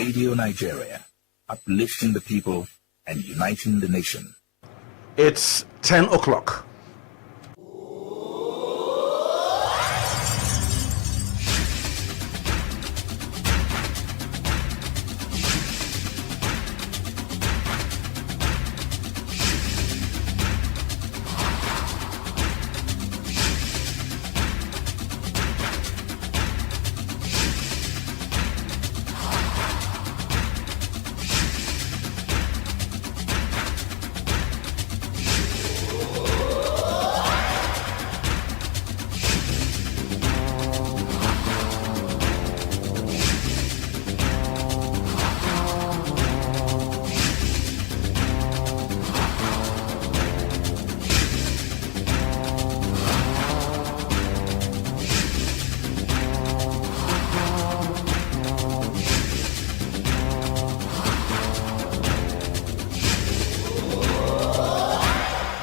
Radio Nigeria, uplifting the people and uniting the nation. It's 10 o'clock.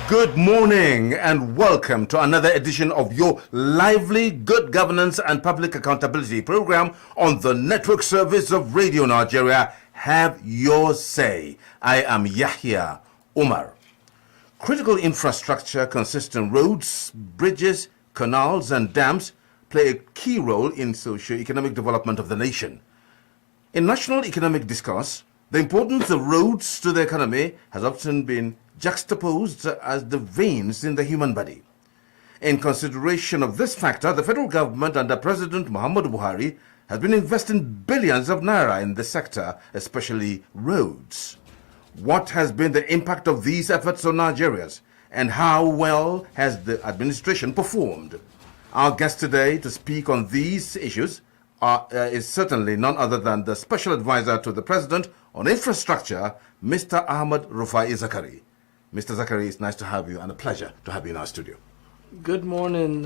Good morning and welcome to another edition of your lively good governance and public accountability program on the network service of Radio Nigeria. Have your say. I am Yahya Umar. Critical infrastructure consisting roads, bridges, canals and dams play a key role in socio-economic development of the nation. In national economic discourse, the importance of roads to the economy has often been juxtaposed as the veins in the human body. In consideration of this factor, the federal government under President Muhammad Buhari has been investing billions of naira in the sector, especially roads. What has been the impact of these efforts on Nigerians, and how well has the administration performed? Our guest today to speak on these issues is certainly none other than the Special Advisor to the President on Infrastructure, Mr. Ahmad Rufai Zakari. Mr. Zakari, it's nice to have you and a pleasure to have you in our studio. Good morning.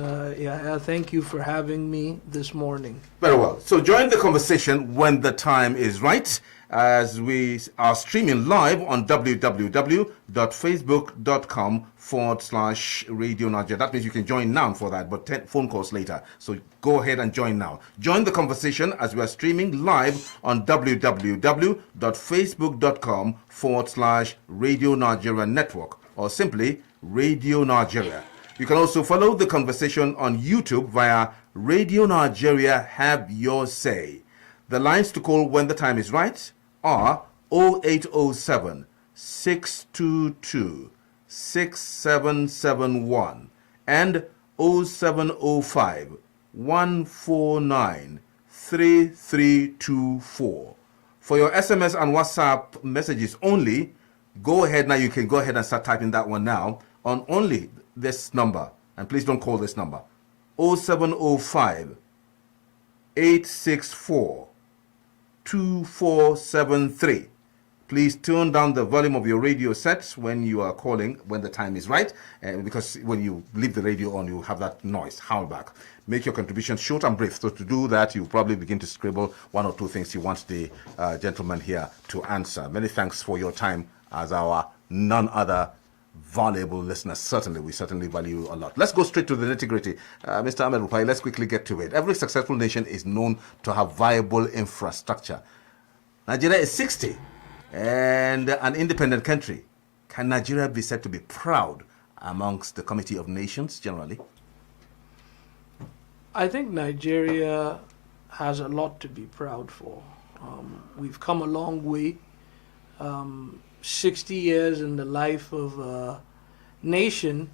Thank you for having me this morning. Very well. So join the conversation when the time is right, as we are streaming live on www.facebook.com/Radio Nigeria. That means you can join now for that, but 10 phone calls later. So go ahead and join now. Join the conversation as we are streaming live on www.facebook.com/Radio Nigeria Network, or simply Radio Nigeria. You can also follow the conversation on YouTube via Radio Nigeria Have Your Say. The lines to call when the time is right are 0807 622 6771 and 0705 149 3324. For your SMS and WhatsApp messages only, go ahead now. You can go ahead and start typing that one now on only this number. And please don't call this number. 0705 864 2473. Please turn down the volume of your radio sets when you are calling, when the time is right, because when you leave the radio on, you have that noise, howl back. Make your contribution short and brief. So to do that, you probably begin to scribble one or two things you want the gentleman here to answer. Many thanks for your time as our none other valuable listeners. We certainly value you a lot. Let's go straight to the nitty-gritty. Mr. Ahmed Rufai, let's quickly get to it. Every successful nation is known to have viable infrastructure. Nigeria is 60 and an independent country. Can Nigeria be said to be proud amongst the Committee of Nations generally? I think Nigeria has a lot to be proud for. We've come a long way. 60 years in the life of a nation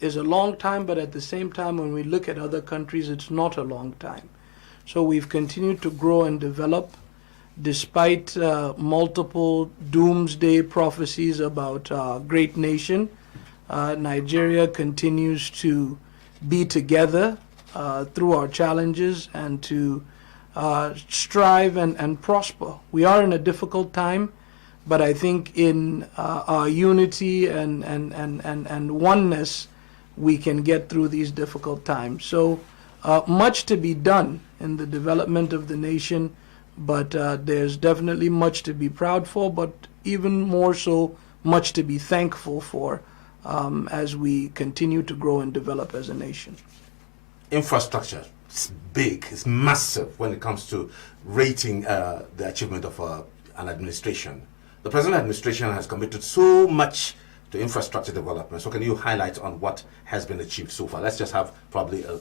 is a long time, but at the same time, when we look at other countries, it's not a long time. So we've continued to grow and develop despite multiple doomsday prophecies about a great nation. Nigeria continues to be together through our challenges and to strive and prosper. We are in a difficult time, but I think in our unity and oneness, we can get through these difficult times. So much to be done in the development of the nation, but there's definitely much to be proud for, but even more so, much to be thankful for as we continue to grow and develop as a nation. Infrastructure, big, it's massive when it comes to rating the achievement of an administration. The present administration has committed so much to infrastructure development. So can you highlight on what has been achieved so far? Let's just have probably a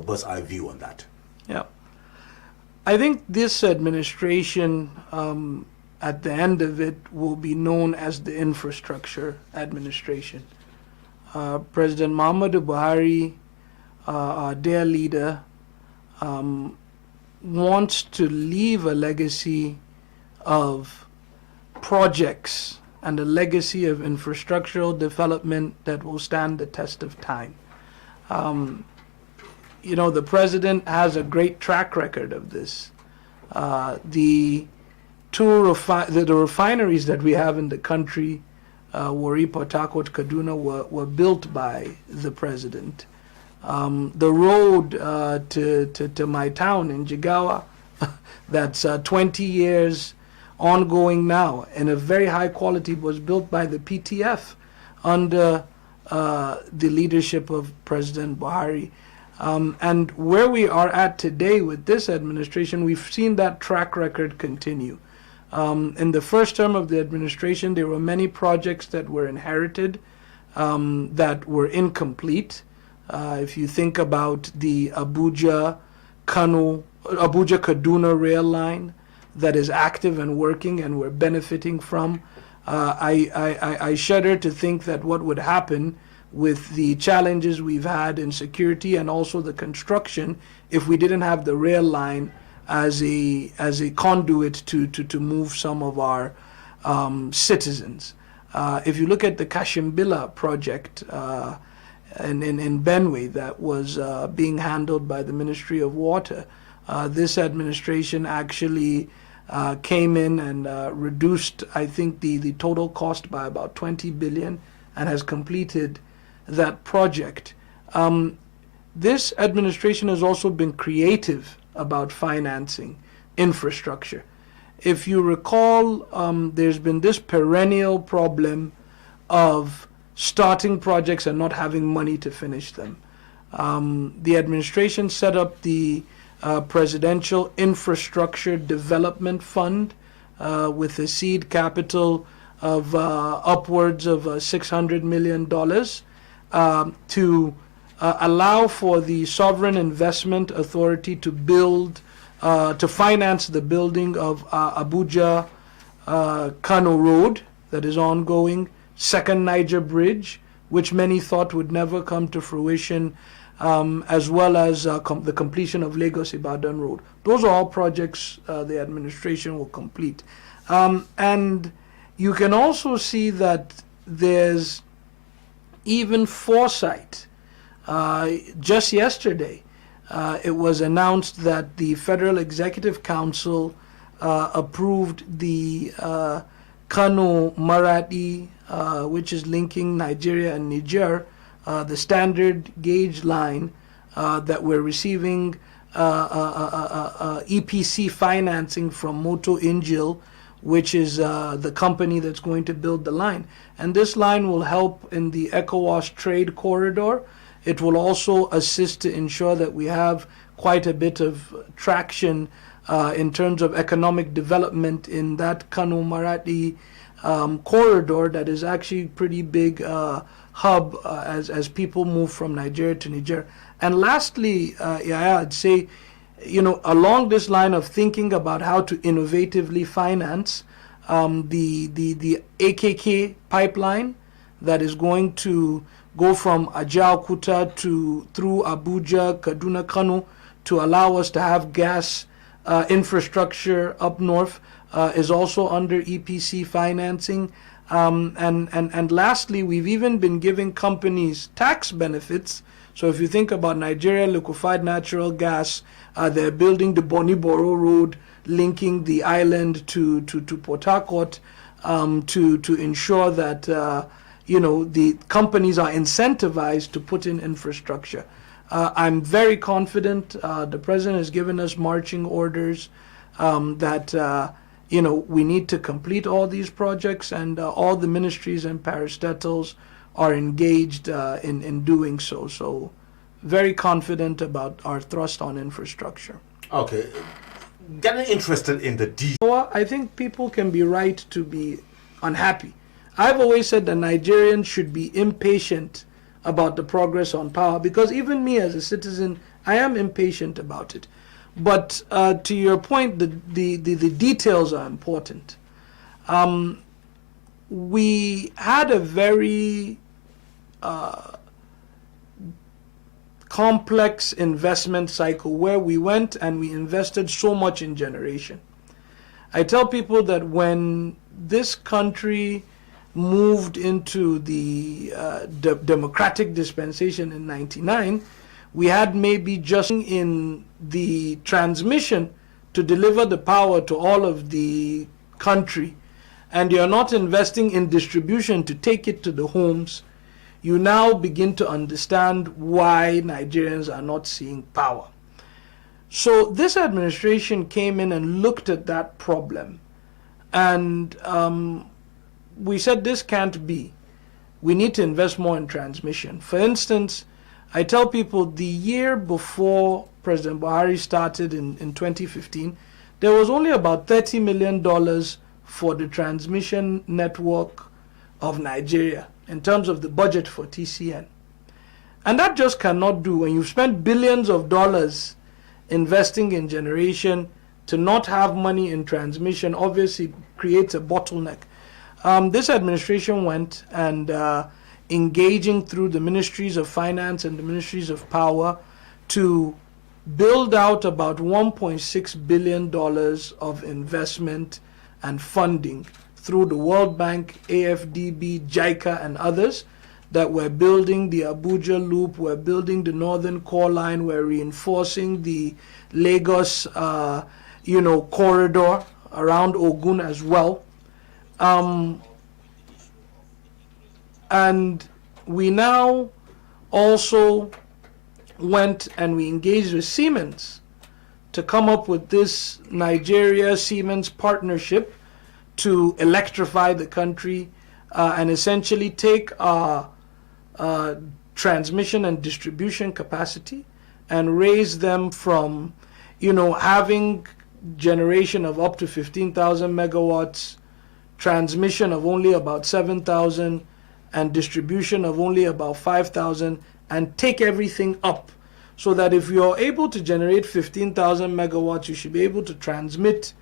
bird's eye view on that. Yeah. I think this administration, at the end of it, will be known as the infrastructure administration. President Muhammadu Buhari, our dear leader, wants to leave a legacy of projects and a legacy of infrastructural development that will stand the test of time. The president has a great track record of this. The refineries that we have in the country, Warri, Port Harcourt, Kaduna, were built by the president. The road to my town in Jigawa, that's 20 years ongoing now, and a very high quality, was built by the PTF under the leadership of President Buhari. And where we are at today with this administration, we've seen that track record continue. In the first term of the administration, there were many projects that were inherited that were incomplete. If you think about the Abuja-Kaduna rail line that is active and working and we're benefiting from, I shudder to think that what would happen with the challenges we've had in security and also the construction if we didn't have the rail line as a conduit to move some of our citizens. If you look at the Kashimbila project in Benue that was being handled by the Ministry of Water, this administration actually came in and reduced, I think, the total cost by about 20 billion and has completed that project. This administration has also been creative about financing infrastructure. If you recall, there's been this perennial problem of starting projects and not having money to finish them. The administration set up the Presidential Infrastructure Development Fund with a seed capital of upwards of $600 million to allow for the Sovereign Investment Authority to build, to finance the building of Abuja Kano Road that is ongoing, Second Niger Bridge, which many thought would never come to fruition, as well as the completion of Lagos-Ibadan Road. Those are all projects the administration will complete. And you can also see that there's even foresight. Just yesterday, it was announced that the Federal Executive Council approved the Kano Maradi, which is linking Nigeria and Niger, the standard gauge line that we're receiving EPC financing from Moto Ingil, which is the company that's going to build the line. And this line will help in the ECOWAS trade corridor. It will also assist to ensure that we have quite a bit of traction in terms of economic development in that Kano Maradi corridor that is actually pretty big hub as people move from Nigeria to Niger. And lastly, I'd say, along this line of thinking about how to innovatively finance the AKK pipeline that is going to go from Ajaokuta through Abuja, Kaduna, Kano to allow us to have gas infrastructure up north is also under EPC financing. And lastly, we've even been giving companies tax benefits. So if you think about Nigeria liquefied natural gas, they're building the Boniboro Road linking the island to Port Harcourt to ensure that the companies are incentivized to put in infrastructure. I'm very confident the president has given us marching orders that we need to complete all these projects, and all the ministries and parastatals are engaged in doing so. So very confident about our thrust on infrastructure. Okay. Getting interested in the details. Well, I think people can be right to be unhappy. I've always said that Nigerians should be impatient about the progress on power, because even me as a citizen, I am impatient about it. But to your point, the details are important. We had a very complex investment cycle where we went and we invested so much in generation. I tell people that when this country moved into the democratic dispensation in '99, we had maybe just in the transmission to deliver the power to all of the country, and you're not investing in distribution to take it to the homes, you now begin to understand why Nigerians are not seeing power. So this administration came in and looked at that problem, and we said this can't be. We need to invest more in transmission. For instance, I tell people the year before President Buhari started in 2015, there was only about $30 million for the transmission network of Nigeria in terms of the budget for TCN. And that just cannot do. When you've spent billions of dollars investing in generation, to not have money in transmission obviously creates a bottleneck. This administration went and engaging through the ministries of finance and the ministries of power to build out about $1.6 billion of investment and funding through the World Bank, AFDB, JICA, and others, that we're building the Abuja Loop, we're building the Northern Core Line, we're reinforcing the Lagos, corridor around Ogun as well. And we now also went and we engaged with Siemens to come up with this Nigeria-Siemens partnership to electrify the country and essentially take our transmission and distribution capacity and raise them from, having generation of up to 15,000 megawatts, transmission of only about 7,000, and distribution of only about 5,000, and take everything up so that if you're able to generate 15,000 megawatts, you should be able to transmit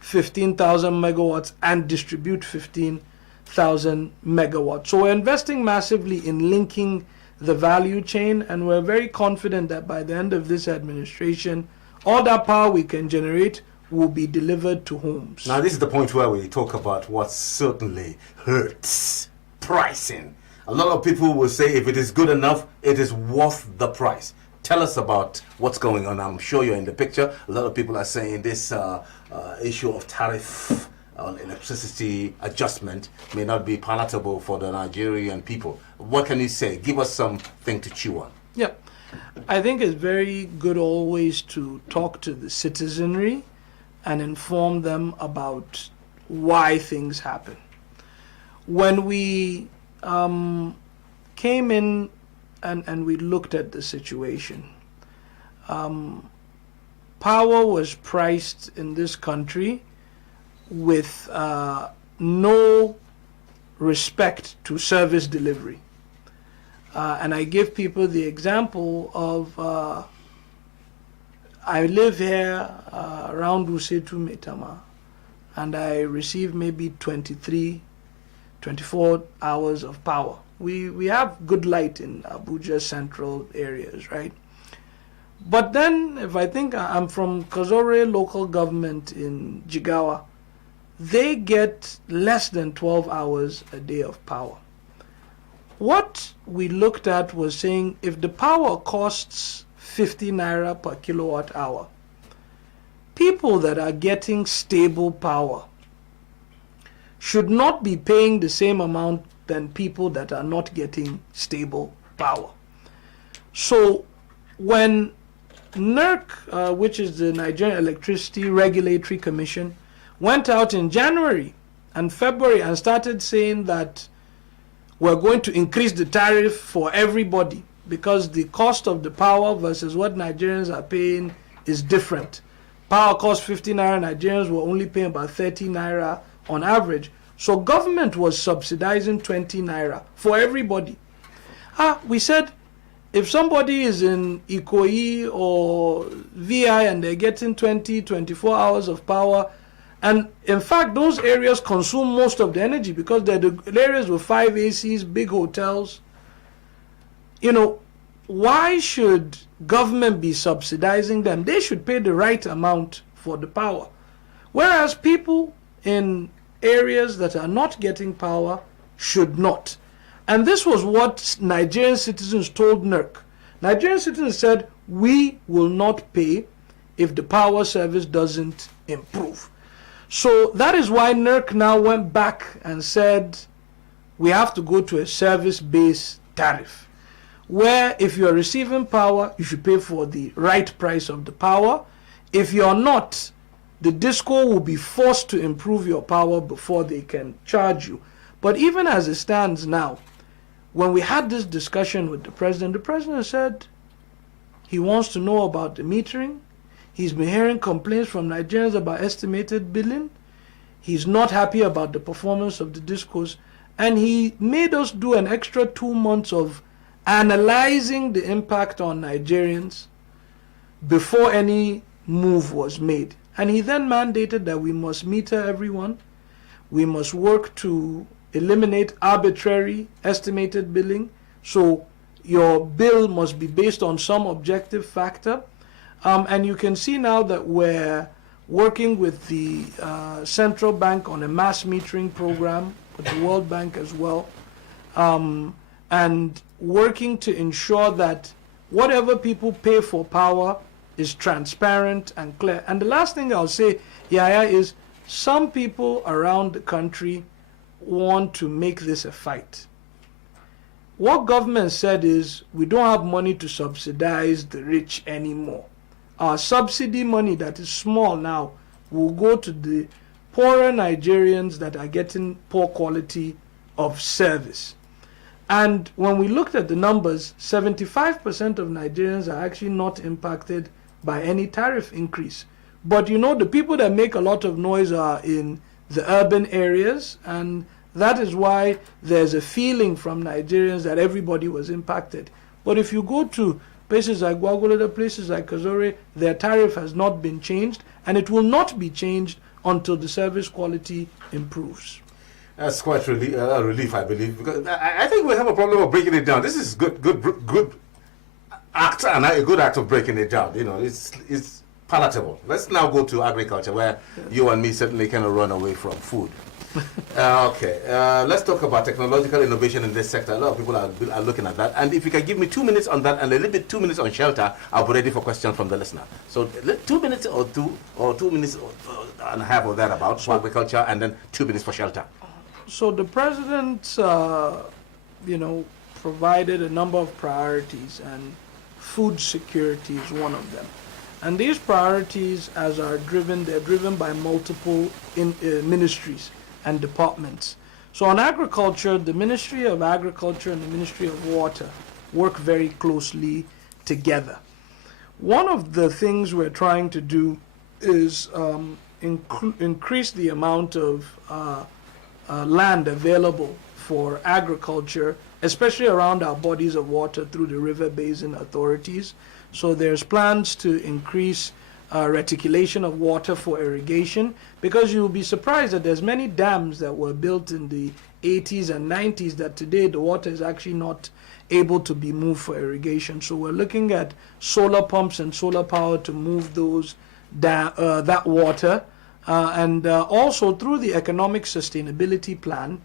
15,000 megawatts and distribute 15,000 megawatts. So we're investing massively in linking the value chain, and we're very confident that by the end of this administration, all that power we can generate will be delivered to homes. Now, this is the point where we talk about what certainly hurts: pricing. A lot of people will say if it is good enough, it is worth the price. Tell us about what's going on. I'm sure you're in the picture. A lot of people are saying this issue of tariff on electricity adjustment may not be palatable for the Nigerian people. What can you say? Give us something to chew on. Yeah, I think it's very good always to talk to the citizenry and inform them about why things happen. When we came in and we looked at the situation, power was priced in this country with no respect to service delivery. And I give people the example of, I live here around Usetu Metama, and I receive maybe 23, 24 hours of power. We have good light in Abuja central areas, right? But then if I think I'm from Kazore local government in Jigawa, they get less than 12 hours a day of power. What we looked at was saying if the power costs 50 naira per kilowatt hour, people that are getting stable power should not be paying the same amount than people that are not getting stable power. So when NERC, which is the Nigerian Electricity Regulatory Commission, went out in January and February and started saying that we're going to increase the tariff for everybody, because the cost of the power versus what Nigerians are paying is different. Power cost 50 naira, Nigerians were only paying about 30 naira on average. So government was subsidizing 20 naira for everybody. We said, if somebody is in Ikoyi or VI and they're getting 20, 24 hours of power, and in fact, those areas consume most of the energy because they're the areas with 5 ACs, big hotels. You know, why should government be subsidizing them? They should pay the right amount for the power. Whereas people in areas that are not getting power should not. And this was what Nigerian citizens told NERC. Nigerian citizens said, we will not pay if the power service doesn't improve. So that is why NERC now went back and said, we have to go to a service-based tariff, where if you are receiving power, you should pay for the right price of the power. If you are not, the DISCO will be forced to improve your power before they can charge you. But even as it stands now, when we had this discussion with the president said he wants to know about the metering. He's been hearing complaints from Nigerians about estimated billing. He's not happy about the performance of the DISCOs. And he made us do an extra 2 months of analyzing the impact on Nigerians before any move was made. And he then mandated that we must meter everyone. We must work to eliminate arbitrary estimated billing. So your bill must be based on some objective factor. And you can see now that we're working with the central bank on a mass metering program, with the World Bank as well, and working to ensure that whatever people pay for power is transparent and clear. And the last thing I'll say, Yaya, is some people around the country want to make this a fight. What government said is, we don't have money to subsidize the rich anymore. Our subsidy money that is small now will go to the poorer Nigerians that are getting poor quality of service. And when we looked at the numbers, 75% of Nigerians are actually not impacted by any tariff increase. But you know, the people that make a lot of noise are in the urban areas, and that is why there's a feeling from Nigerians that everybody was impacted. But if you go to places like Gwagwalada, places like Kazore, their tariff has not been changed, and it will not be changed until the service quality improves. That's quite a relief, I believe, because I think we have a problem of breaking it down. This is good act, and a good act of breaking it down. You know, it's palatable. Let's now go to agriculture, where you and me certainly kind of run away from food. Let's talk about technological innovation in this sector. A lot of people are looking at that. And if you can give me 2 minutes on that and a little bit 2 minutes on shelter, I'll be ready for questions from the listener. So 2 minutes or 2 minutes and a half or that about for agriculture, and then 2 minutes for shelter. So the president, provided a number of priorities, and food security is one of them. And these priorities, they're driven by multiple ministries and departments. So on agriculture, the Ministry of Agriculture and the Ministry of Water work very closely together. One of the things we're trying to do is increase the amount of land available for agriculture, especially around our bodies of water through the river basin authorities. So there's plans to increase reticulation of water for irrigation, because you'll be surprised that there's many dams that were built in the 80s and 90s that today the water is actually not able to be moved for irrigation. So we're looking at solar pumps and solar power to move those that water, and also through the economic sustainability plan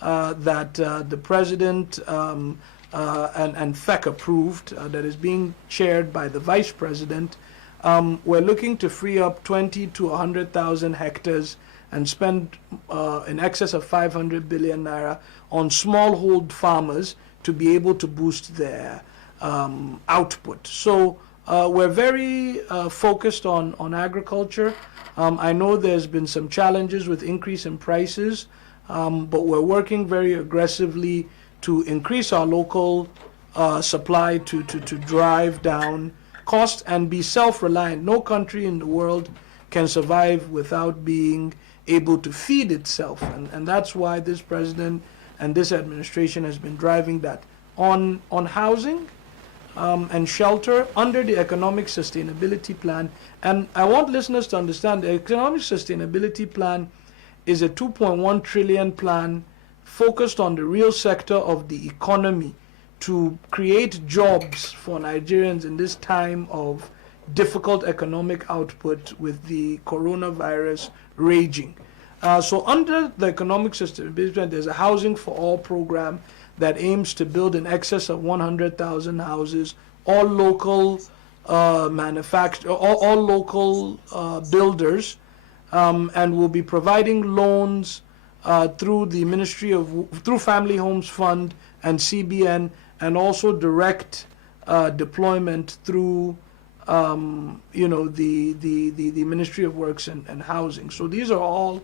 that the president and FEC approved, that is being chaired by the vice president. We're looking to free up 20 to 100,000 hectares and spend in excess of 500 billion naira on smallhold farmers to be able to boost their output. So we're very focused on agriculture. I know there's been some challenges with increase in prices, but we're working very aggressively to increase our local supply to drive down cost and be self-reliant. No country in the world can survive without being able to feed itself. And that's why this president and this administration has been driving that on housing and shelter under the economic sustainability plan. And I want listeners to understand the economic sustainability plan is a 2.1 trillion plan focused on the real sector of the economy to create jobs for Nigerians in this time of difficult economic output with the coronavirus raging. So under the economic sustainability plan, there's a Housing for All program that aims to build in excess of 100,000 houses, all local all local builders, and will be providing loans through the through Family Homes Fund and CBN, and also direct deployment through the Ministry of Works and Housing. So these are all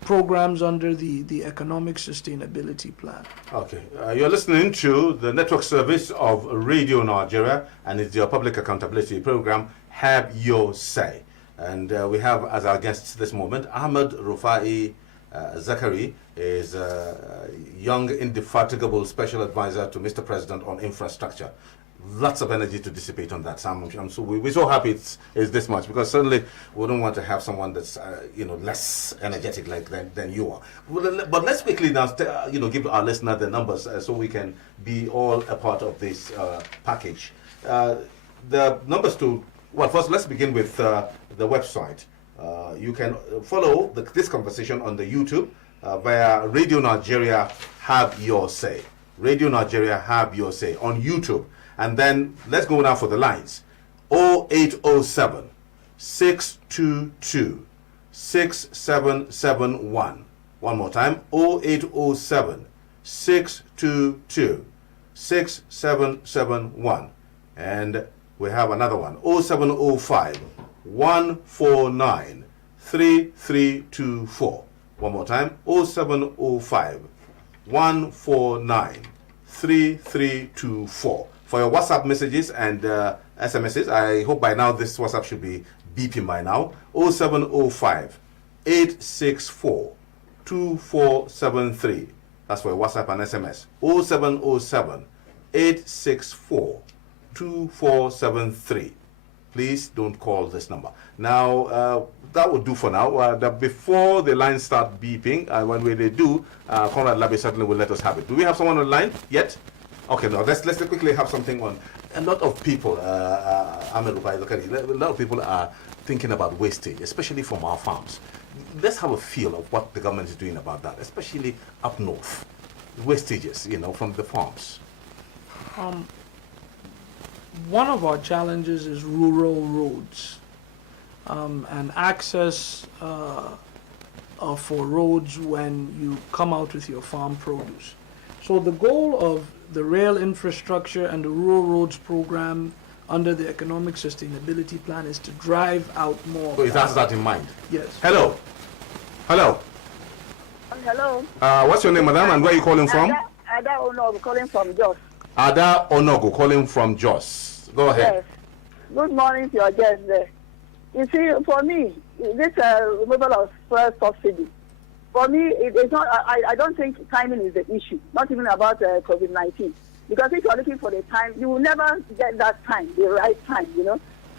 programs under the Economic Sustainability Plan. Okay, you're listening to the network service of Radio Nigeria, and it's your public accountability program, Have Your Say. And we have as our guests this moment, Ahmad Rufai. Zakari is a young, indefatigable special advisor to Mr. President on infrastructure. Lots of energy to dissipate on that. So we're so happy it's this much, because certainly we don't want to have someone that's less energetic than you are. But let's quickly now give our listener the numbers so we can be all a part of this package. The numbers first let's begin with the website. You can follow this conversation on the YouTube via Radio Nigeria Have Your Say. Radio Nigeria Have Your Say on YouTube. And then let's go now for the lines. 0807 622 6771. One more time. 0807 622 6771. And we have another one. 0705 149 3324. One more time. 0705 149 3324. For your WhatsApp messages and SMSs, I hope by now this WhatsApp should be beeping by now. 0705 864 2473. That's for your WhatsApp and SMS. 0707 864 2473. Please don't call this number. Now, that would do for now. Before the lines start beeping, when they do, Conrad Labi certainly will let us have it. Do we have someone on the line yet? Okay, now let's quickly have something on. A lot of people, Ahmad Rufai, Zakari, a lot of people are thinking about wastage, especially from our farms. Let's have a feel of what the government is doing about that, especially up north. Wastages, from the farms. One of our challenges is rural roads and access for roads when you come out with your farm produce. So the goal of the rail infrastructure and the rural roads program under the economic sustainability plan is to drive out more. So it has that in mind? Yes. Hello. Hello. What's your name, madam, and where are you calling from? Ada Onogu calling from Jos. Ada Onogu calling from Jos. Go ahead. Yes. Good morning to your guests there. You see, for me, this removal of fuel subsidy, for me, it's not. I don't think timing is the issue. Not even about COVID-19, because if you're looking for the time, you will never get that time, the right time,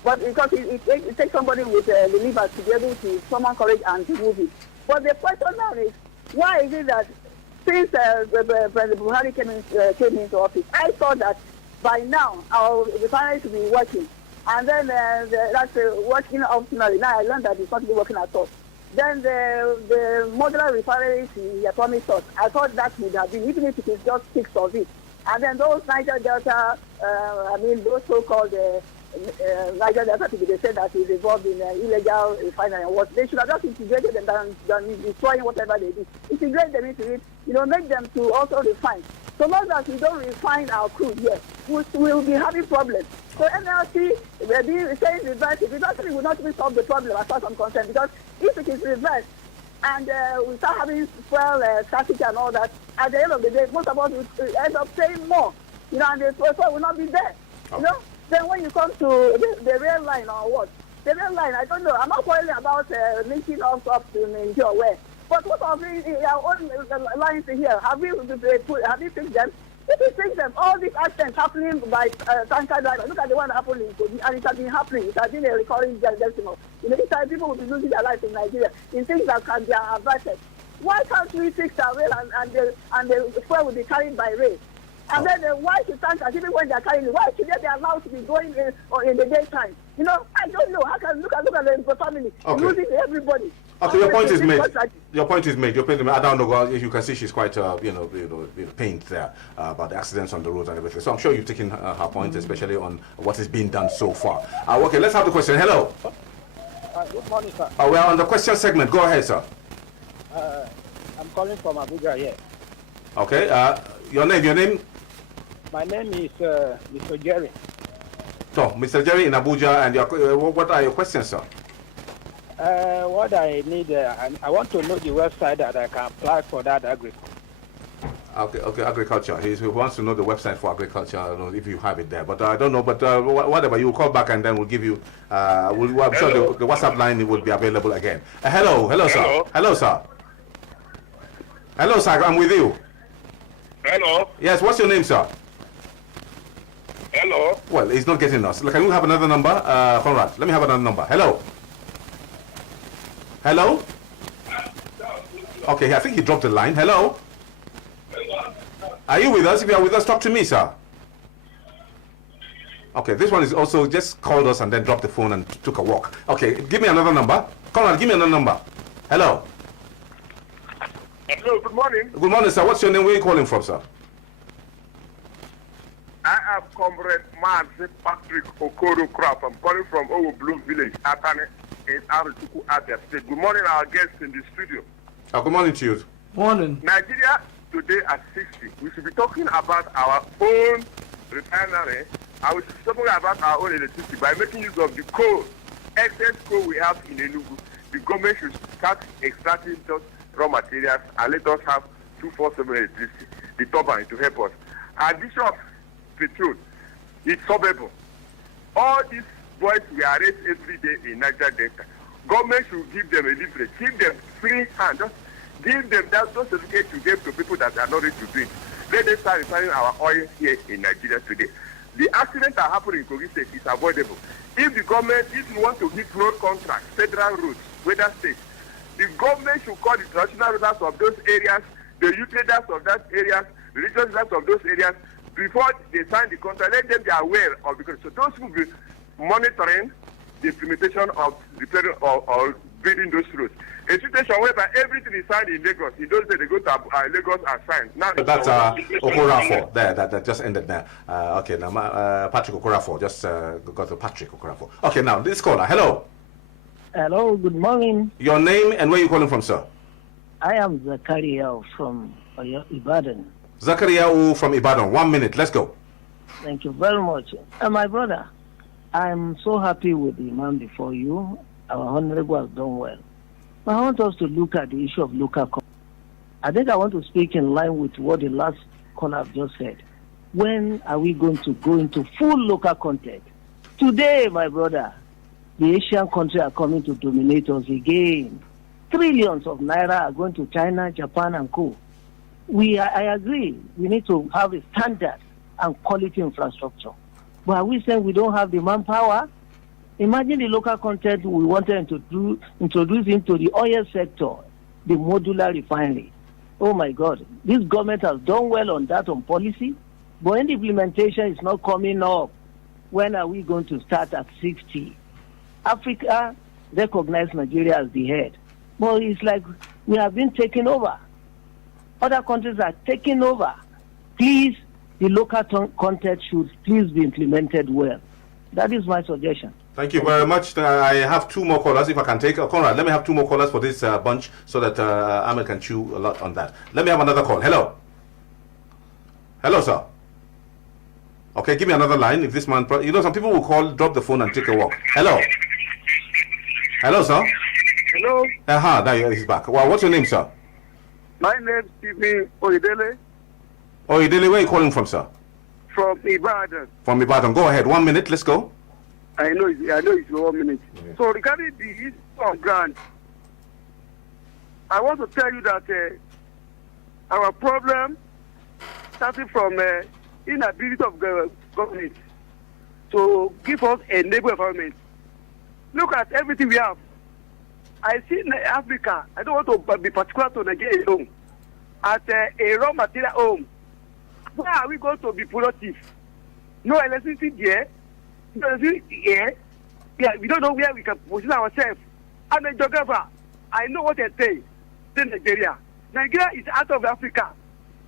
But because it takes somebody with the liver to be able to summon courage and to move it. But the question now is, why is it that since President Buhari came into office, I thought that by now our refineries will be working, and then that's working optimally. Now I learned that it's not really working at all. Then the modular refineries he promised us, I thought that would have been, even if it is just 6 of it. And then those Niger Delta, those so-called Niger Delta people, they said that is involved in illegal refinery and what. They should have just integrated them than destroying whatever they do. Integrate them into it, make them to also refine. So long as we don't refine our crude yet, we'll be having problems. So NLC, they're saying reverse. It actually will not even solve the problem as far as I'm concerned, because if it is reversed and we start having fuel scarcity and all that, at the end of the day, most of us will end up paying more. and the fuel will not be there. Then when you come to the rail line or what, the rail line, I don't know. I'm not worried about linking us up to Nigeria where. But what of our own lines here? Have we fixed them? If we fix them, all these accidents happening by tanker drivers. Look at the one happening in Kogi, and it has been happening. It has been a recurring decimal. This time people will be losing their lives in Nigeria in things that can be averted. Why can't we fix our rail and the fuel will be carried by rail? And then why should tankers, even when they are carrying it, why should they be allowed to be going in the daytime? I don't know. How can look at the family losing everybody? Okay, your point is made. Your point is made. I don't know. As you can see, she's quite, pained there about the accidents on the roads and everything. So I'm sure you've taken her point, especially on what is being done so far. Okay, let's have the question. Hello. Good morning, sir. We are on the question segment. Go ahead, sir. I'm calling from Abuja here. Okay. Your name? My name is Mr. Jerry. So, Mr. Jerry in Abuja, and what are your questions, sir? What I need, I want to know the website that I can apply for that agriculture. Okay, agriculture. He wants to know the website for agriculture. I don't know if you have it there, but I don't know. But whatever, you call back and then we'll give you. I'm sure the WhatsApp line will be available again. Hello, sir. Hello, sir. Hello, sir. I'm with you. Hello. Yes. What's your name, sir? Hello. Well, he's not getting us. Can we have another number, Conrad? Let me have another number. Hello. Hello. Okay, I think he dropped the line. Hello. Are you with us? If you are with us, talk to me, sir. Okay, this one is also just called us and then dropped the phone and took a walk. Okay, give me another number. Conrad, give me another number. Hello. Hello, good morning. Good morning, sir. What's your name? Where are you calling from, sir? I am Comrade Mazi Patrick Okoro Crop. I'm calling from Owo Blue Village, Atane, in Arutuku, Abia State. Good morning, our guests in the studio. Good morning to you. Morning. Nigeria today at 60. We should be talking about our own refinery, and we should be talking about our own electricity by making use of the coal, excess coal we have in Enugu. The government should start extracting those raw materials and let us have 247 electricity, the turbine, to help us. Addition of petrol is solvable. All these boys we arrest every day in Niger Delta, government should give them a leaflet, give them free hand, just give them those certificates to give to people that are not ready to do it. Let them start refining our oil here in Nigeria today. The accident that happened in Kogi State is avoidable. If the government, if you want to hit road contracts, federal roads, whether states, the government should call the traditional rulers of those areas, the youth leaders of that areas, the religious leaders of those areas, before they sign the contract. Let them be aware of, because so those who will be monitoring the implementation of repairing or building those roads. A situation whereby everything is signed in Lagos. In those days they go to Lagos and sign. Now that's Okorafor there. That just ended there. Okay, now Patrick Okorafor just got to Patrick Okorafor. Okay, now this caller. Hello. Hello, good morning. Your name and where you calling from, sir? I am Zakari from Ibadan. Zakari from Ibadan. 1 minute. Let's go. Thank you very much. My brother, I'm so happy with the man before you. Our honorable has done well. But I want us to look at the issue of local content. I think I want to speak in line with what the last caller have just said. When are we going to go into full local content? Today, my brother, the Asian countries are coming to dominate us again. Trillions of naira are going to China, Japan, and co. I agree, we need to have a standard and quality infrastructure. But are we saying we don't have the manpower? Imagine the local content we wanted to introduce into the oil sector, the modular refinery. Oh my God, this government has done well on that on policy, but when the implementation is not coming up, when are we going to start at 60? Africa recognized Nigeria as the head. But it's like we have been taken over. Other countries are taking over. Please, the local content should please be implemented well. That is my suggestion. Thank you very much. I have two more callers, if I can take. Conrad, let me have two more callers for this bunch so that Ahmad can chew a lot on that. Let me have another call. Hello. Hello, sir. Okay, give me another line. If this man... some people will call, drop the phone and take a walk. Hello. Hello, sir. Hello. There he's back. Well, what's your name, sir? My name is Stephen Oyedele. Oyedele, where are you calling from, sir? From Ibadan. From Ibadan. Go ahead. 1 minute. Let's go. I know it's 1 minute. Okay. So regarding the issue of grant, I want to tell you that our problem starting from inability of government to give us a neighbor environment. Look at everything we have. I see in Africa, I don't want to be particular to Nigeria alone, at a raw material home. Where are we going to be productive? No electricity there, no electricity here. Yeah, we don't know where we can position ourselves. I'm a geographer. I know what I say. In Nigeria. Nigeria is out of Africa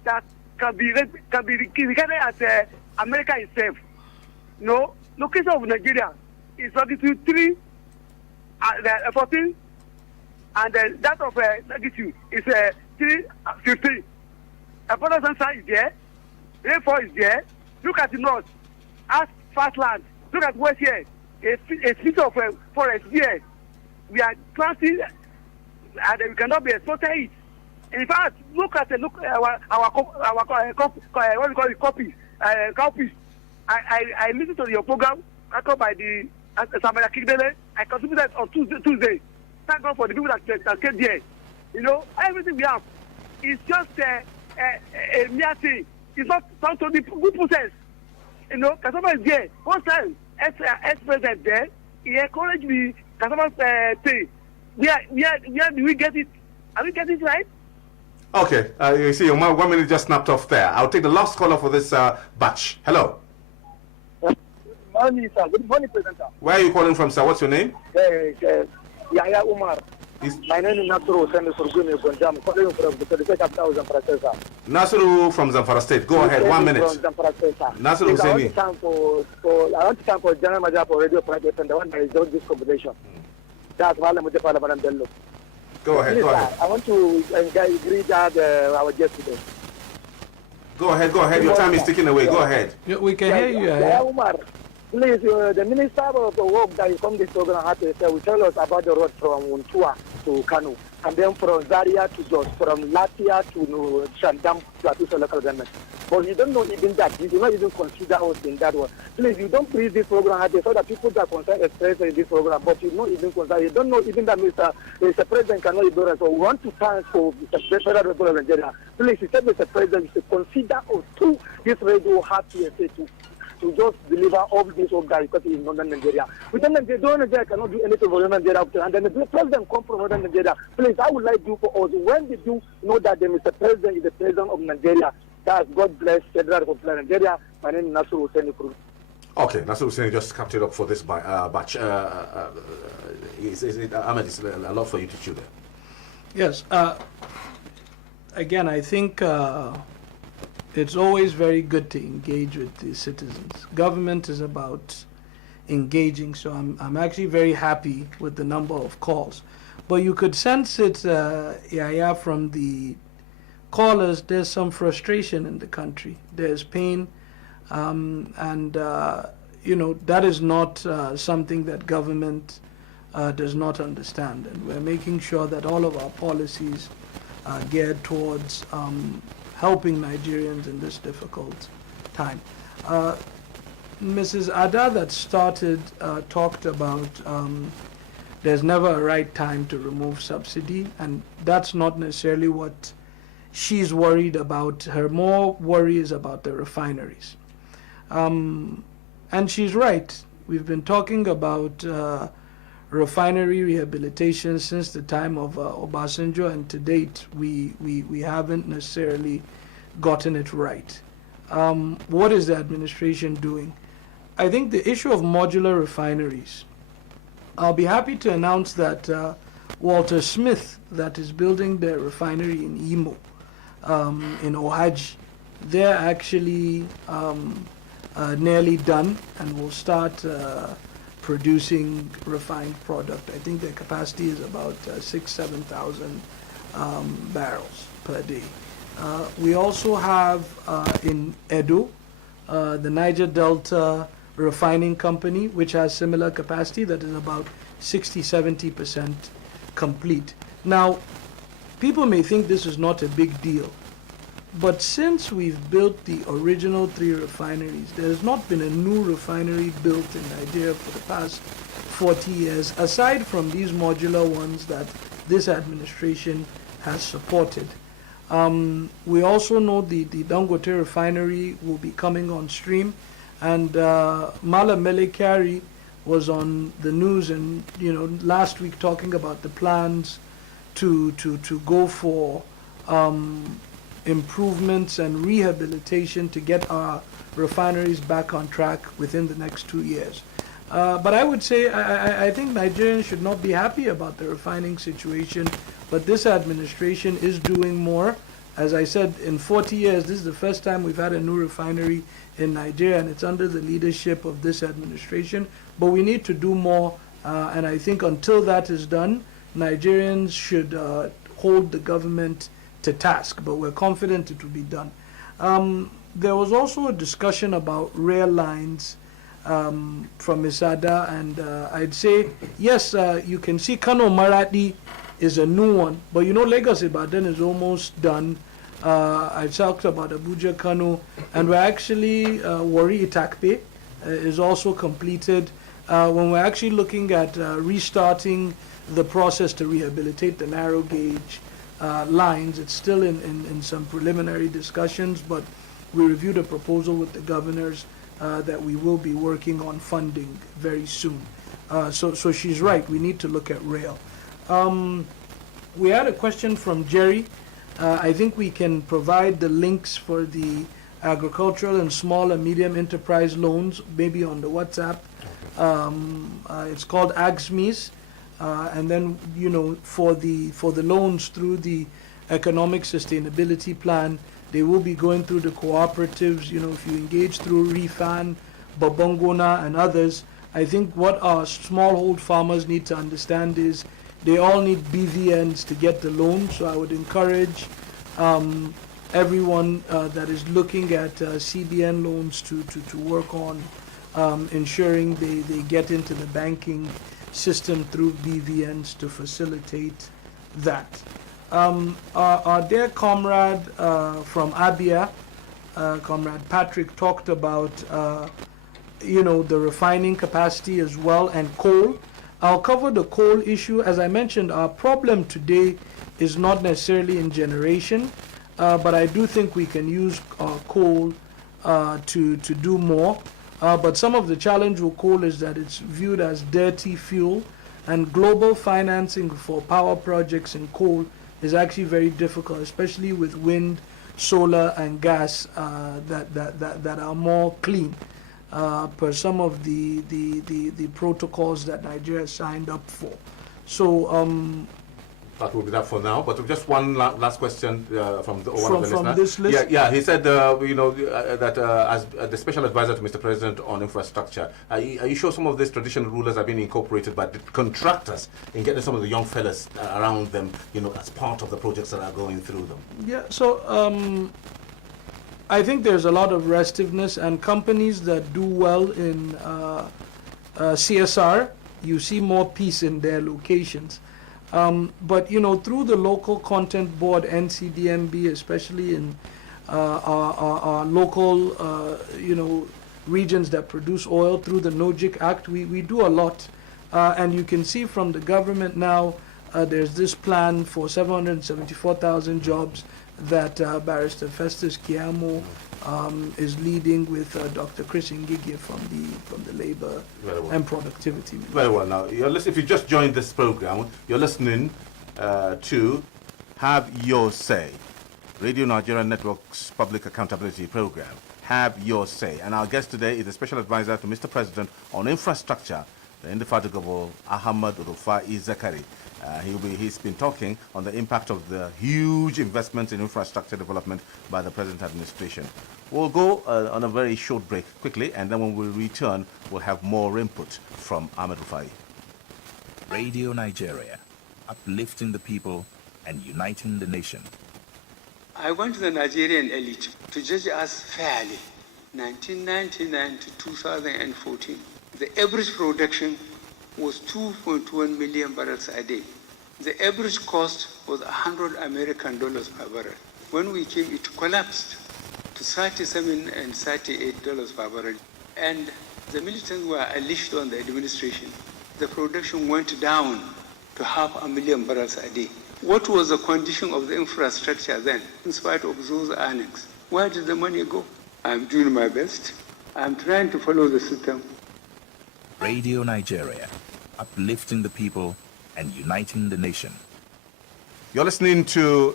that can be regarded as America itself. No, location of Nigeria is 43, 14, and that of Legacy is 315. Abundant sunshine is there, rainfall is there. Look at the north, as fast land. Look at west here, a piece of forest here. We are planting, and we cannot be exported it. In fact, look at our what we call it, copies. I listened to your program, called by the Samara Kigdele. I contributed on Tuesday. Thank God for the people that came there. You know, everything we have is just a mere thing. It's not something to the good process. You know, Kasama is there. One time, ex-president there, he encouraged me, Kasama thing. Where do we get it? Are we getting it right? Okay. You see, 1 minute just snapped off there. I'll take the last caller for this batch. Hello. Good morning, sir. Good morning, President. Where are you calling from, sir? What's your name? Yahya Umar. My name is Nasru Semi Surgumi Gonjam, calling from the state capital of Zamfara State, sir. Nasru from Zamfara State. Go ahead, 1 minute. From Zamfara State, sir. Nasru Husseini. I want to thank for General Manager for Radio Project and the one that is doing this combination. That's why I'm with the Parliament. Go ahead, Please, go ahead. I want to greet our guest today. Go ahead. Your time is ticking away. Go ahead. Yeah, we can hear you. Yahya Umar. Please, the Minister of the Work that is from this program had to say, will tell us about the road from Untua to Kanu, and then from Zaria to Jos, from Latia to Shandam to local government. But you don't know even that. You do not even consider us in that one. Please, you don't please this program had so that people that are concerned express in this program, but you don't even consider. You don't know even that Mr. President cannot ignore us. So we want to thank for the Federal Republic of Nigeria. Please, you said Mr. President, you should consider us too. This radio has to say to just deliver all these work that is got in northern Nigeria. Within Nigeria cannot do anything for northern Nigeria, and then the president come from northern Nigeria. Please, I would like you for us, when did you know that the Mr. President is the president of Nigeria? That's God bless Federal Republic of Nigeria. My name is Nasru Husseini. Okay, Nasru Husseini just capped it up for this batch. Ahmed, it's a lot for you to chew there. Yes. Again, I think it's always very good to engage with the citizens. Government is about engaging, so I'm actually very happy with the number of calls. But you could sense it, Yaya, from the callers. There's some frustration in the country. There's pain, and that is not something that government does not understand. And we're making sure that all of our policies are geared towards helping Nigerians in this difficult time. Mrs. Ada that started talked about there's never a right time to remove subsidy, and that's not necessarily what she's worried about. Her more worry is about the refineries. And she's right. We've been talking about refinery rehabilitation since the time of Obasanjo, and to date we haven't necessarily gotten it right. What is the administration doing? I think the issue of modular refineries, I'll be happy to announce that Walter Smith, that is building the refinery in Imo, in Ohaji, they're actually nearly done and will start producing refined product. I think their capacity is about 7,000 barrels per day. We also have in Edo, the Niger Delta Refining Company, which has similar capacity that is about 60-70% complete. Now, people may think this is not a big deal, But since we've built the original 3 refineries, there has not been a new refinery built in Nigeria for the past 40 years, aside from these modular ones that this administration has supported. We also know the Dangote refinery will be coming on stream, and Mala Melekari was on the news and last week talking about the plans to go for improvements and rehabilitation to get our refineries back on track within the next 2 years. But I would say I think Nigerians should not be happy about the refining situation, but this administration is doing more. As I said, in 40 years, this is the first time we've had a new refinery in Nigeria, and it's under the leadership of this administration. But we need to do more, and I think until that is done, Nigerians should hold the government to task, but we're confident it will be done. There was also a discussion about rail lines from Misada, and I'd say, yes, you can see Kano Maradi is a new one, but Lagos Ibadan is almost done. I talked about Abuja Kano, and we're actually, Warri Itakpe is also completed. When we're actually looking at restarting the process to rehabilitate the narrow gauge lines, it's still in some preliminary discussions, but we reviewed a proposal with the governors that we will be working on funding very soon. So she's right, we need to look at rail. We had a question from Jerry. I think we can provide the links for the agricultural and small and medium enterprise loans, maybe on the WhatsApp. It's called AGSMES. And then, for the loans through the Economic Sustainability Plan, they will be going through the cooperatives. If you engage through Rufai, Babongona, and others, I think what our smallhold farmers need to understand is they all need BVNs to get the loan. So I would encourage everyone that is looking at CBN loans to work on ensuring they get into the banking system through BVNs to facilitate that. Our dear comrade from Abia, Comrade Patrick, talked about the refining capacity as well, and coal. I'll cover the coal issue. As I mentioned, our problem today is not necessarily in generation, but I do think we can use coal to do more. But some of the challenge with coal is that it's viewed as dirty fuel, and global financing for power projects in coal is actually very difficult, especially with wind, solar, and gas that are more clean per some of the protocols that Nigeria signed up for. So that will be that for now. But just one last question from one of the listeners. This list? Yeah. He said, that as the special advisor to Mr. President on infrastructure, are you sure some of these traditional rulers are being incorporated by the contractors in getting some of the young fellas around them, as part of the projects that are going through them? Yeah. So I think there's a lot of restiveness, and companies that do well in CSR, you see more peace in their locations. But through the local content board, NCDMB, especially in our local regions that produce oil, through the NOJIC Act, we do a lot, and you can see from the government now there's this plan for 774,000 jobs that Barrister Festus Kiamo is leading with Dr. Chris Ngige from the Labor and Productivity. Very well. Now, if you just joined this program, you're listening to Have Your Say, Radio Nigeria Network's Public Accountability Program. Have Your Say. And our guest today is the Special Advisor to Mr. President on Infrastructure, the indefatigable Ahmad Rufai Zakari. He's been talking on the impact of the huge investments in infrastructure development by the present administration. We'll go on a very short break quickly, and then when we return, we'll have more input from Ahmad Rufai. Radio Nigeria, uplifting the people and uniting the nation. I want the Nigerian elite to judge us fairly. 1999 to 2014, the average production was 2.1 million barrels a day. The average cost was $100 American per barrel. When we came, it collapsed to $37 and $38 per barrel. And the militants were unleashed on the administration. The production went down to 500,000 barrels a day. What was the condition of the infrastructure then, in spite of those earnings? Where did the money go? I'm doing my best. I'm trying to follow the system. Radio Nigeria, uplifting the people and uniting the nation. You're listening to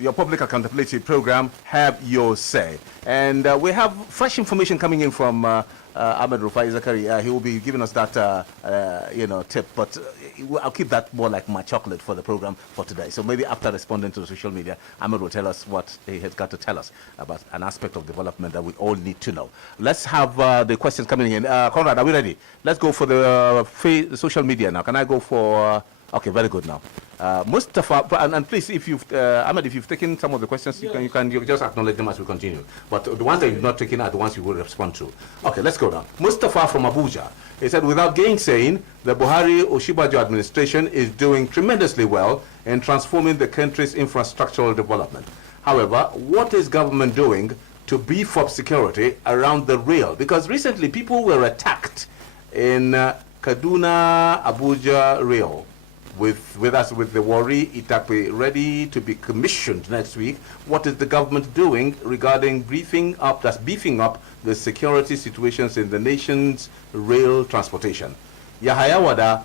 your public accountability program, Have Your Say. And we have fresh information coming in from Ahmad Rufai, Zakari. He will be giving us that, tip. But I'll keep that more like my chocolate for the program for today. So maybe after responding to the social media, Ahmad will tell us what he has got to tell us about an aspect of development that we all need to know. Let's have the questions coming in. Conrad, are we ready? Let's go for the social media now. Can I go for... Okay, very good now. Mustafa, and please, if you've, Ahmed, if you've taken some of the questions, you can just acknowledge them as we continue. But the ones that you've not taken are the ones you will respond to. Okay, let's go now. Mustafa from Abuja. He said, without gainsaying, the Buhari-Oshibajo administration is doing tremendously well in transforming the country's infrastructural development. However, what is government doing to beef up security around the rail? Because recently people were attacked in Kaduna-Abuja rail. With the Warri Itakwe ready to be commissioned next week, what is the government doing regarding beefing up the security situations in the nation's rail transportation? Yahaya Wada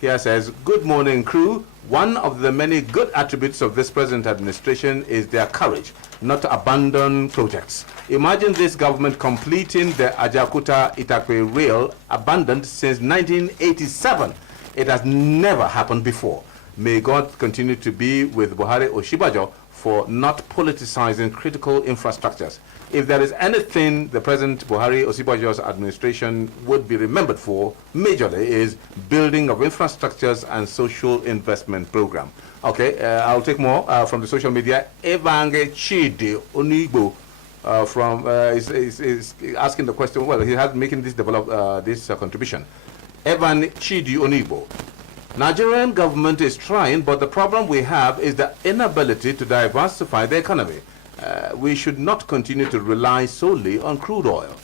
here says, good morning crew. One of the many good attributes of this present administration is their courage not to abandon projects. Imagine this government completing the Ajakuta Itakwe rail abandoned since 1987. It has never happened before. May God continue to be with Buhari Oshibajo for not politicizing critical infrastructures. If there is anything the present Buhari Oshibajo's administration would be remembered for, majorly, is building of infrastructures and social investment program. Okay, I'll take more from the social media. Evange Chidi Onigbo is asking the question. Well, he has making this contribution. Evan Chidi Onibo. Nigerian government is trying, but the problem we have is the inability to diversify the economy. We should not continue to rely solely on crude oil.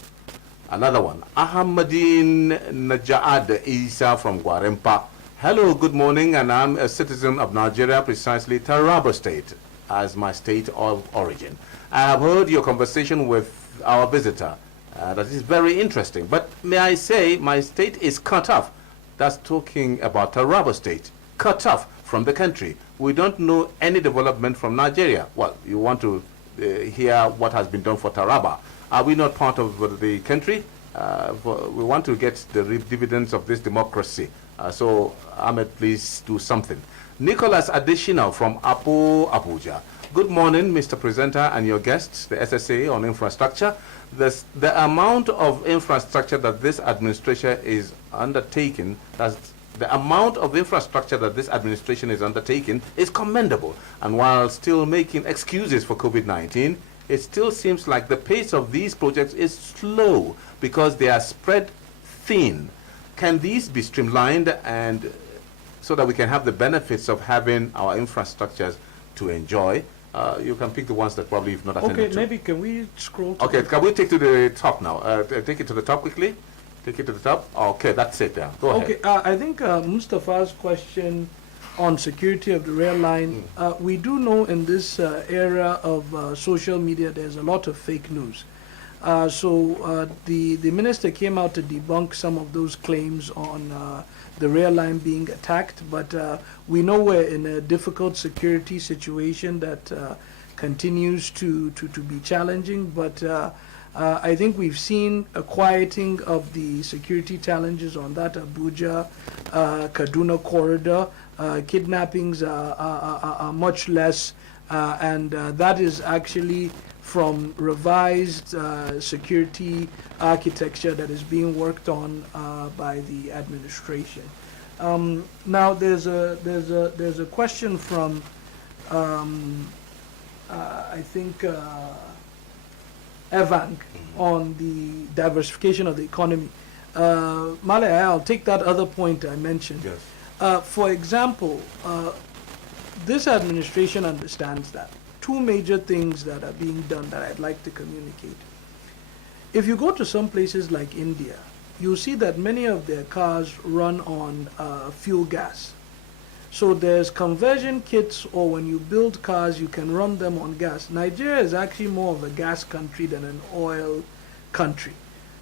Another one, Ahmadin Najaad Isa from Guarempa. Hello, good morning, and I'm a citizen of Nigeria, precisely Taraba State, as my state of origin. I have heard your conversation with our visitor. That is very interesting. But may I say, my state is cut off. That's talking about Taraba State. Cut off from the country. We don't know any development from Nigeria. Well, you want to hear what has been done for Taraba. Are we not part of the country? We want to get the dividends of this democracy. So, Ahmed, please do something. Nicholas Additional from Abuja. Good morning, Mr. Presenter and your guests, the SSA on infrastructure. The amount of infrastructure that this administration is undertaking, the amount of infrastructure that this administration is undertaking is commendable. And while still making excuses for COVID-19, it still seems like the pace of these projects is slow because they are spread thin. Can these be streamlined and so that we can have the benefits of having our infrastructures to enjoy? You can pick the ones that probably you've not attended to. Okay, maybe can we scroll to Okay, can we take to the top now? Take it to the top quickly. Take it to the top. Okay, that's it there. Go ahead. Okay, I think Mustafa's question on security of the rail line, we do know in this era of social media there's a lot of fake news. So the minister came out to debunk some of those claims on the rail line being attacked, but we know we're in a difficult security situation that continues to be challenging, but I think we've seen a quieting of the security challenges on that Abuja Kaduna corridor. Kidnappings are much less, and that is actually from revised security architecture that is being worked on by the administration. Now there's a question from I think Evang on the diversification of the economy. Male, I'll take that other point I mentioned. Yes. For example, this administration understands that two major things that are being done that I'd like to communicate. If you go to some places like India, you'll see that many of their cars run on fuel gas. So there's conversion kits, or when you build cars, you can run them on gas. Nigeria is actually more of a gas country than an oil country.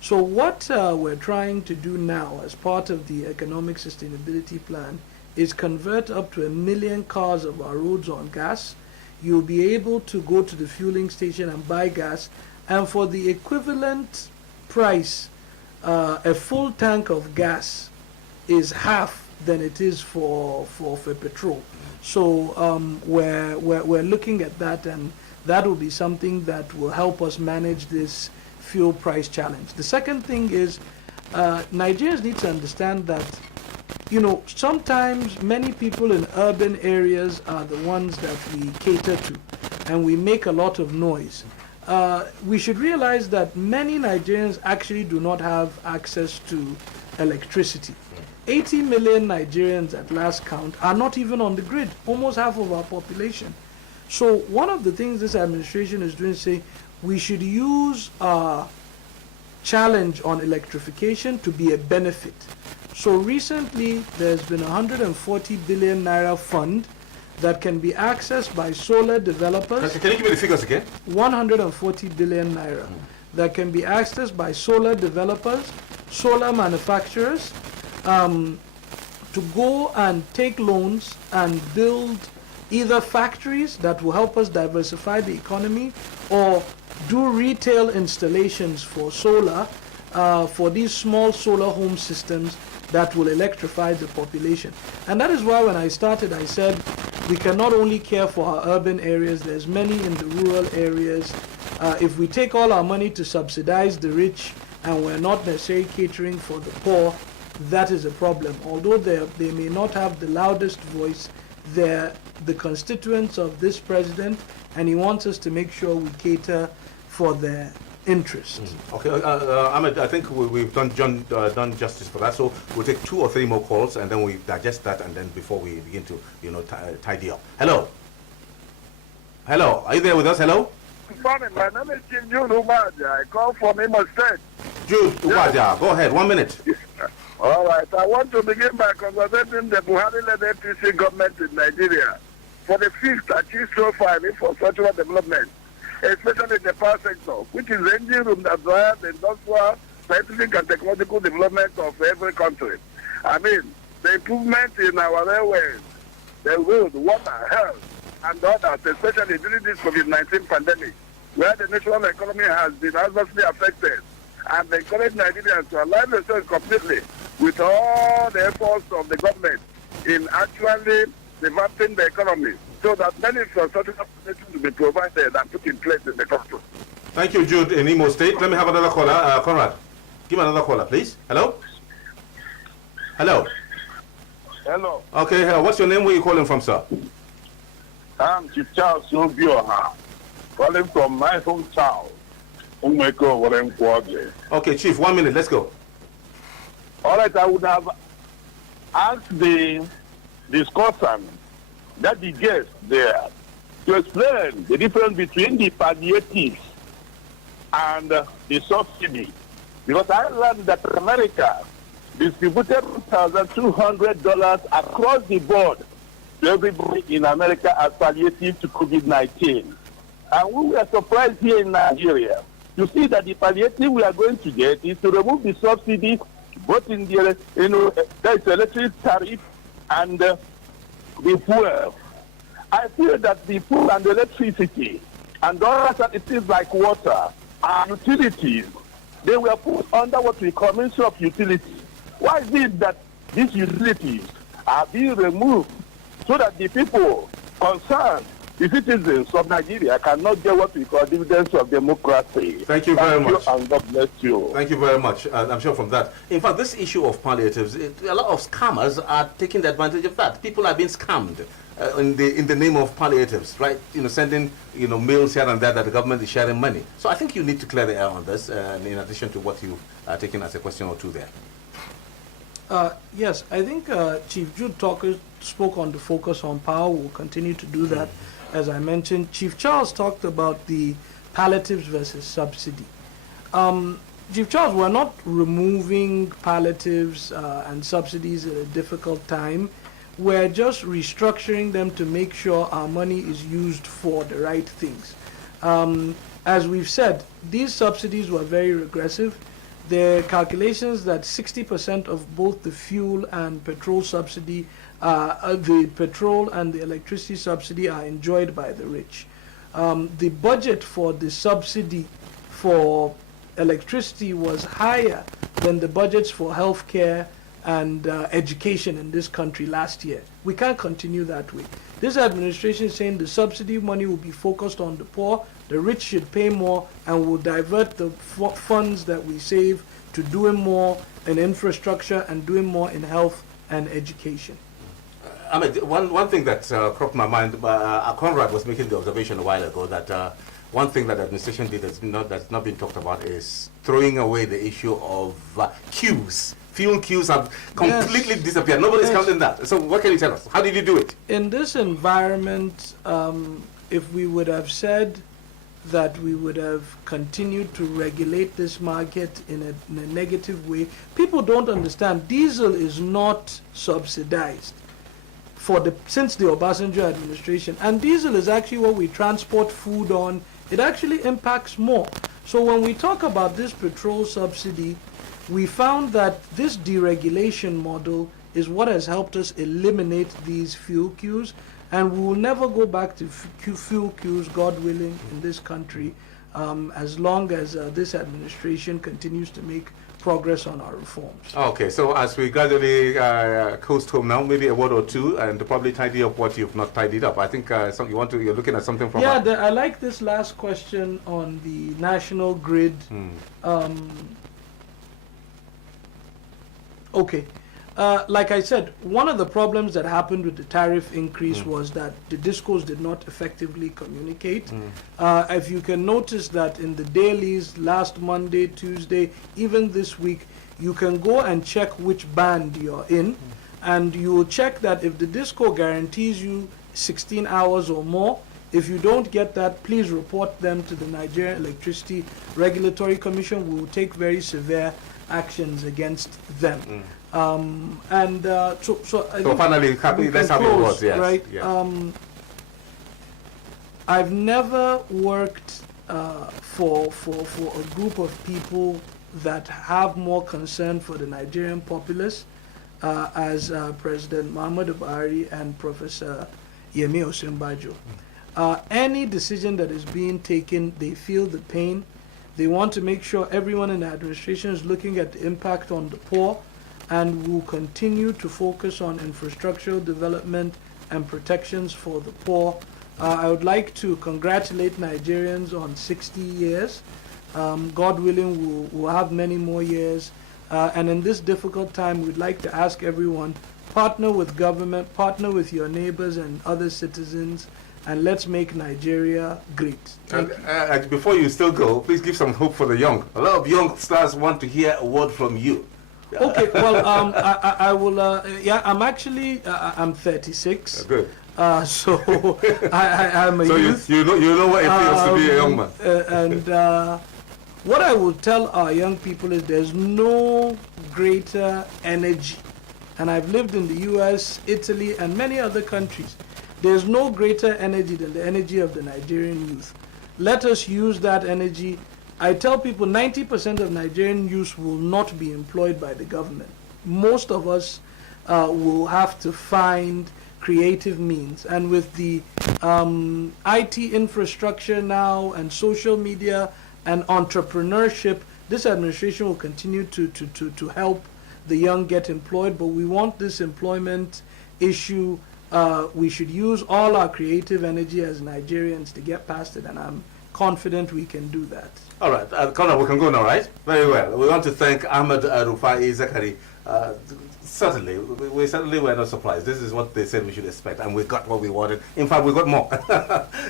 So what we're trying to do now as part of the economic sustainability plan is convert up to 1 million cars of our roads on gas. You'll be able to go to the fueling station and buy gas, and for the equivalent price, a full tank of gas is half than it is for petrol. So we're looking at that, and that will be something that will help us manage this fuel price challenge. The second thing is Nigerians need to understand that, you know, sometimes many people in urban areas are the ones that we cater to, and we make a lot of noise. We should realize that many Nigerians actually do not have access to electricity. 80 million Nigerians at last count are not even on the grid, almost half of our population. So one of the things this administration is doing is say we should use our challenge on electrification to be a benefit. So recently there's been 140 billion naira fund that can be accessed by solar developers. Can you give me the figures again? 140 billion naira that can be accessed by solar developers, solar manufacturers, to go and take loans and build either factories that will help us diversify the economy, or do retail installations for solar, for these small solar home systems that will electrify the population. And that is why when I started, I said we can not only care for our urban areas, there's many in the rural areas. If we take all our money to subsidize the rich and we're not necessarily catering for the poor, that is a problem. Although they may not have the loudest voice, they're the constituents of this president, and he wants us to make sure we cater for their interest. Okay, Ahmed, I think we've done justice for that. So we'll take 2 or 3 more calls, and then we digest that, and then before we begin to, tidy up. Hello. Hello, are you there with us? Hello. Good morning. My name is Jude Umaja. I call from Imo State. Jude Umaja, go ahead. 1 minute. All right. I want to begin by congratulating the Buhari-led APC government in Nigeria for the 5th achieved so far in infrastructural development, especially in the power sector, which is the engine room that drives the industrial, scientific, and technological development of every country. I mean, the improvement in our railways, the road, water, health, and others, especially during this COVID-19 pandemic, where the national economy has been adversely affected, and encourage Nigerians to align themselves completely with all the efforts of the government in actually developing the economy, so that many infrastructure opportunities will be provided and put in place in the country. Thank you, Jude, in Imo State. Let me have another caller. Conrad, give another caller, please. Hello? Hello? Hello. Okay, what's your name? Where are you calling from, sir? I'm Chief Charles Obioha, calling from my hometown. Okay, Chief, 1 minute. Let's go. All right, I would have asked the discussant, that the guest there, to explain the difference between the palliatives and the subsidy. Because I learned that America distributed $1,200 across the board to everybody in America as palliative to COVID-19. And we were surprised here in Nigeria to see that the palliative we are going to get is to remove the subsidy, both in the, there's electric tariff and the fuel. I feel that the fuel and the electricity and other utilities like water and utilities, they were put under what we call Ministry of Utilities. Why is it that these utilities are being removed so that the people concerned, the citizens of Nigeria, cannot get what we call dividends of democracy? Thank you very much. And God bless you. Thank you very much. I'm sure from that. In fact, this issue of palliatives, a lot of scammers are taking advantage of that. People are being scammed in the name of palliatives, right? Sending mails here and there that the government is sharing money. So I think you need to clear the air on this, in addition to what you've taken as a question or two there. Yes, I think Chief Jude Talker spoke on the focus on power. We'll continue to do that. as I mentioned. Chief Charles talked about the palliatives versus subsidy. Chief Charles, we're not removing palliatives and subsidies at a difficult time. We're just restructuring them to make sure our money is used for the right things. As we've said, these subsidies were very regressive. There are calculations that 60% of both the fuel and petrol subsidy, the petrol and the electricity subsidy are enjoyed by the rich. The budget for the subsidy for electricity was higher than the budgets for healthcare and education in this country last year. We can't continue that way. This administration is saying the subsidy money will be focused on the poor, the rich should pay more, and will divert the funds that we save to doing more in infrastructure and doing more in health and education. Ahmed, one thing that cropped my mind, Conrad was making the observation a while ago that one thing that the administration did that's not been talked about is throwing away the issue of queues. Fuel queues have completely disappeared. Nobody's counting that. So what can you tell us? How did you do it? In this environment, if we would have said that we would have continued to regulate this market in a negative way, people don't understand. Diesel is not subsidized since the Obasanjo administration. And diesel is actually what we transport food on. It actually impacts more. So when we talk about this petrol subsidy, we found that this deregulation model is what has helped us eliminate these fuel queues, and we will never go back to fuel queues, God willing, in this country, as long as this administration continues to make progress on our reforms. Okay, so as we gradually coast home now, maybe a word or two, and probably tidy up what you've not tidied up. I think you're looking at something from... Yeah, I like this last question on the national grid. Okay. Like I said, one of the problems that happened with the tariff increase was that the discos did not effectively communicate. If you can notice that in the dailies last Monday, Tuesday, even this week, you can go and check which band you're in, and you will check that if the disco guarantees you 16 hours or more, if you don't get that, please report them to the Nigerian Electricity Regulatory Commission. We will take very severe actions against them. So finally, let's have your words. Yes. Right? Yeah. I've never worked for a group of people that have more concern for the Nigerian populace as President Muhammad Buhari and Professor Yemi Osinbajo. Any decision that is being taken, they feel the pain. They want to make sure everyone in the administration is looking at the impact on the poor, and will continue to focus on infrastructural development and protections for the poor. I would like to congratulate Nigerians on 60 years. God willing, we'll have many more years. And in this difficult time, we'd like to ask everyone, partner with government, partner with your neighbors and other citizens, and let's make Nigeria great. And before you still go, please give some hope for the young. A lot of young stars want to hear a word from you. Okay, well, I will, I'm actually, I'm 36. Good. So I'm a youth. You know what it feels to be a young man. And what I will tell our young people is there's no greater energy. And I've lived in the US, Italy, and many other countries. There's no greater energy than the energy of the Nigerian youth. Let us use that energy. I tell people 90% of Nigerian youth will not be employed by the government. Most of us will have to find creative means. And with the IT infrastructure now and social media and entrepreneurship, this administration will continue to help the young get employed. But we want this employment issue. We should use all our creative energy as Nigerians to get past it, and I'm confident we can do that. All right, Conrad, we can go now, right? Very well. We want to thank Ahmad Rufai Zakari, Certainly, we certainly were not surprised. This is what they said we should expect, and we got what we wanted. In fact, we got more.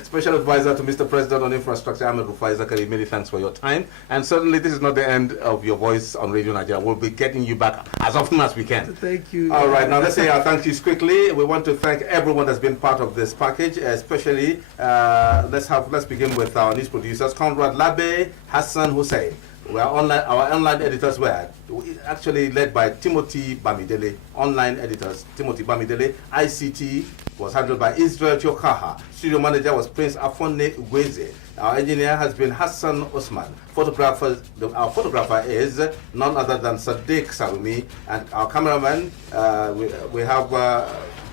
Special Advisor to Mr. President on Infrastructure, Ahmad Rufai. Zakari, many thanks for your time. And certainly, this is not the end of your voice on Radio Nigeria. We'll be getting you back as often as we can. Thank you. All right, now let's say our thank yous quickly. We want to thank everyone that's been part of this package, especially let's begin with our news producers, Conrad Labe, Hassan Hussein. Our online editors were actually led by Timothy Bamidele. Online editors, Timothy Bamidele. ICT was handled by Israel Tiokaha. Studio manager was Prince Afonne Ugweze. Our engineer has been Hassan Osman. Our photographer is none other than Sadiq Salumi. And our cameraman, we have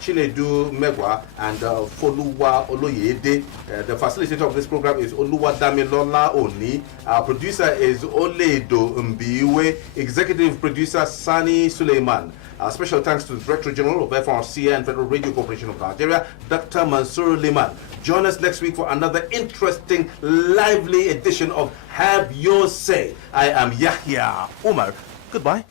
Chinedu Megwa and Foluwa Oloyede. The facilitator of this program is Oluwa Damilola Oni. Our producer is Oledo Mbiwe. Executive producer Sani Suleiman. Our special thanks to the Director General of FRCA and Federal Radio Corporation of Nigeria, Dr. Mansour Liman. Join us next week for another interesting, lively edition of Have Your Say. I am Yahya Umar. Goodbye.